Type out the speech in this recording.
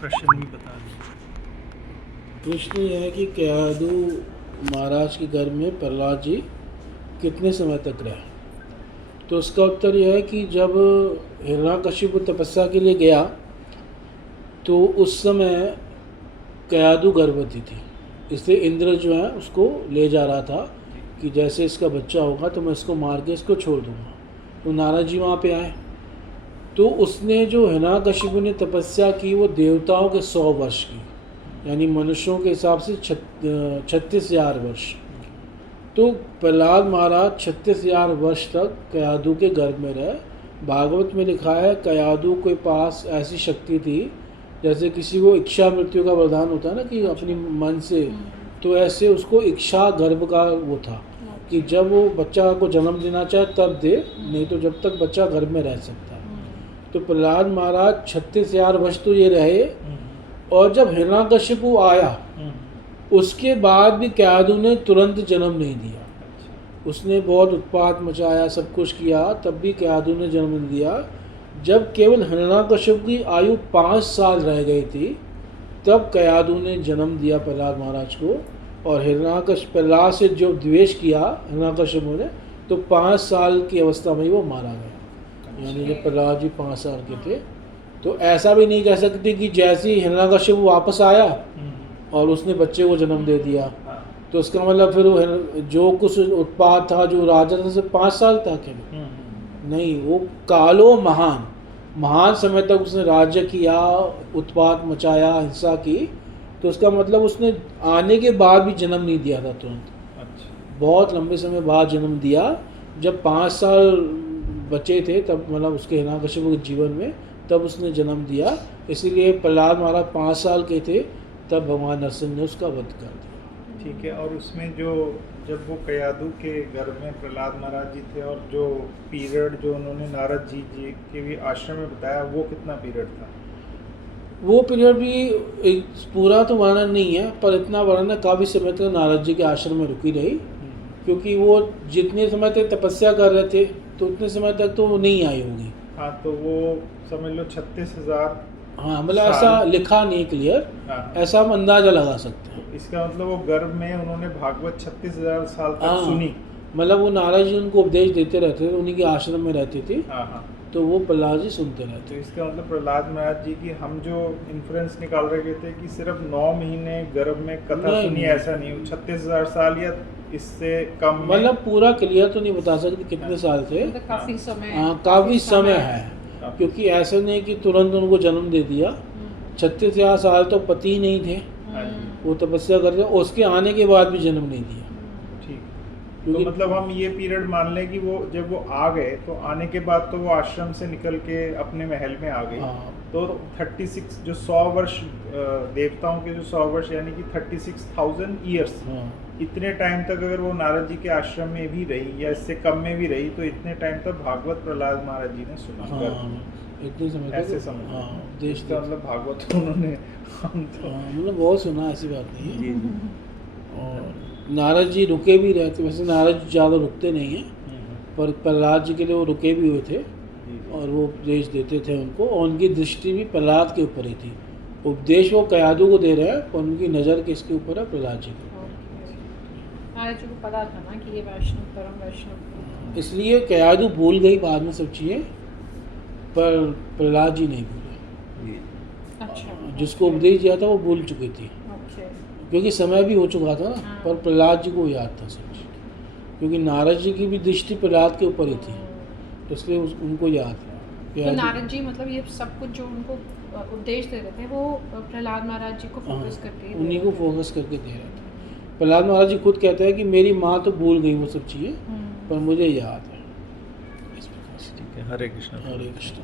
प्रश्न भी बता दें। प्रश्न यह है कि कयादू महाराज के घर में प्रहलाद जी कितने समय तक रहे। तो उसका उत्तर यह है कि जब हिरण्यकशिपु तपस्या के लिए गया तो उस समय कयादू गर्भवती थी, इसलिए इंद्र जो है उसको ले जा रहा था कि जैसे इसका बच्चा होगा तो मैं इसको मार के इसको छोड़ दूँगा। तो नारद जी वहाँ पे आए तो उसने जो हिरण्यकशिपु ने तपस्या की वो देवताओं के 100 वर्ष की, यानी मनुष्यों के हिसाब से 36,000 वर्ष। तो प्रहलाद महाराज 36,000 वर्ष तक कयादू के गर्भ में रहे। भागवत में लिखा है कयादू के पास ऐसी शक्ति थी जैसे किसी को इच्छा मृत्यु का वरदान होता है ना कि अपनी मन से, तो ऐसे उसको इच्छा गर्भ का वो था कि जब वो बच्चा को जन्म देना चाहे तब दे, नहीं तो जब तक बच्चा गर्भ में रह सकता है। तो प्रहलाद महाराज 36,000 वर्ष तो ये रहे, और जब हिरण्यकशिपु आया उसके बाद भी कयादू ने तुरंत जन्म नहीं दिया। उसने बहुत उत्पात मचाया, सब कुछ किया, तब भी कयादू ने जन्म नहीं दिया। जब केवल हिरण्यकशिपु की आयु 5 साल रह गई थी तब कयादू ने जन्म दिया प्रहलाद महाराज को। और प्रहलाद से जो द्वेष किया हिरण्यकशिपु ने, तो 5 साल की अवस्था में ही वो मारा गया। यानी जब प्रहलाद जी 5 साल के थे, तो ऐसा भी नहीं कह सकते कि जैसे ही हिरण्यकशिपु वापस आया और उसने बच्चे को जन्म दे दिया, तो उसका मतलब फिर वो जो कुछ उत्पात था जो राजा था सिर्फ 5 साल तक है। नहीं, वो कालो महान समय तक उसने राज्य किया, उत्पात मचाया, हिंसा की। तो उसका मतलब उसने आने के बाद भी जन्म नहीं दिया था तुरंत। बहुत लंबे समय बाद जन्म दिया। जब 5 साल बचे थे तब, मतलब उसके हिरण्यकशिपु के जीवन में, तब उसने जन्म दिया। इसीलिए प्रहलाद महाराज 5 साल के थे तब भगवान नरसिंह ने उसका वध कर दिया। ठीक है। और उसमें जो जब वो कयादू के घर में प्रहलाद महाराज जी थे और जो पीरियड जो उन्होंने नारद जी के भी आश्रम में बताया, वो कितना पीरियड था? वो पीरियड भी पूरा तो वर्णन नहीं है, पर इतना वर्णन है काफ़ी समय तक नारद जी के आश्रम में रुकी रही, क्योंकि वो जितने समय तक तपस्या कर रहे थे तो उतने समय तक तो वो नहीं आई होगी। हाँ, तो वो समझ लो 36,000। हाँ, मतलब ऐसा लिखा नहीं क्लियर। हाँ। ऐसा हम अंदाजा लगा सकते हैं। इसका मतलब वो गर्भ में उन्होंने भागवत 36,000 साल तक हाँ, सुनी। मतलब वो नारद जी उनको उपदेश देते रहते थे, उन्हीं के आश्रम में रहती थी। हाँ। तो वो प्रहलाद जी सुनते रहते। तो इसका मतलब प्रहलाद महाराज जी की हम जो इन्फ्लुएंस निकाल रहे थे कि सिर्फ 9 महीने गर्भ में कथा सुनी, ऐसा नहीं, 36,000 साल या इससे कम, मतलब पूरा क्लियर तो नहीं बता सकते कितने साल थे। काफी समय, हाँ, काफ़ी समय है, क्योंकि ऐसा नहीं कि तुरंत उनको जन्म दे दिया। 36,000 साल तो पति ही नहीं थे, वो तपस्या करते, उसके आने के बाद भी जन्म नहीं दिया। ठीक। तो मतलब हम ये पीरियड मान लें कि वो जब वो आ गए तो आने के बाद तो वो आश्रम से निकल के अपने महल में आ गए। हाँ। तो 36 जो 100 वर्ष देवताओं के जो 100 वर्ष यानी कि 36,000 ईयर्स, इतने टाइम तक अगर वो नारद जी के आश्रम में भी रही या इससे कम में भी रही, तो इतने टाइम तक भागवत प्रहलाद महाराज जी ने सुना। इतने समय ऐसे समझ। हाँ, देश का मतलब भागवत तो उन्होंने हम तो मतलब बहुत सुना, ऐसी बात नहीं है। जी। और नारद जी रुके भी रहते, वैसे नारद जी ज़्यादा रुकते नहीं हैं, पर प्रहलाद जी के लिए वो रुके भी हुए थे और वो उपदेश देते थे उनको, और उनकी दृष्टि भी प्रहलाद के ऊपर ही थी। उपदेश वो कयादू को दे रहे हैं, पर उनकी नज़र किसके ऊपर है? प्रहलाद जी के ऊपर। नारद जी को पता था ना कि ये वैष्णव, परम वैष्णव, इसलिए कयादू भूल गई बाद में सब चीज़ें, पर प्रहलाद जी नहीं भूले। अच्छा, जिसको उपदेश दिया था वो भूल चुकी थी, क्योंकि समय भी हो चुका था ना। पर प्रहलाद जी को याद था सब, क्योंकि नारद जी की भी दृष्टि प्रहलाद के ऊपर ही थी, इसलिए उनको याद है। तो नारद जी मतलब ये सब कुछ जो उनको उपदेश दे रहे थे वो प्रहलाद महाराज जी को फोकस करके, उन्हीं को फोकस करके दे रहे थे। प्रहलाद महाराज जी खुद कहते हैं कि मेरी माँ तो भूल गई वो सब चीज़ें, पर मुझे याद है। इस प्रकार से। ठीक है। हरे कृष्ण। हरे कृष्ण।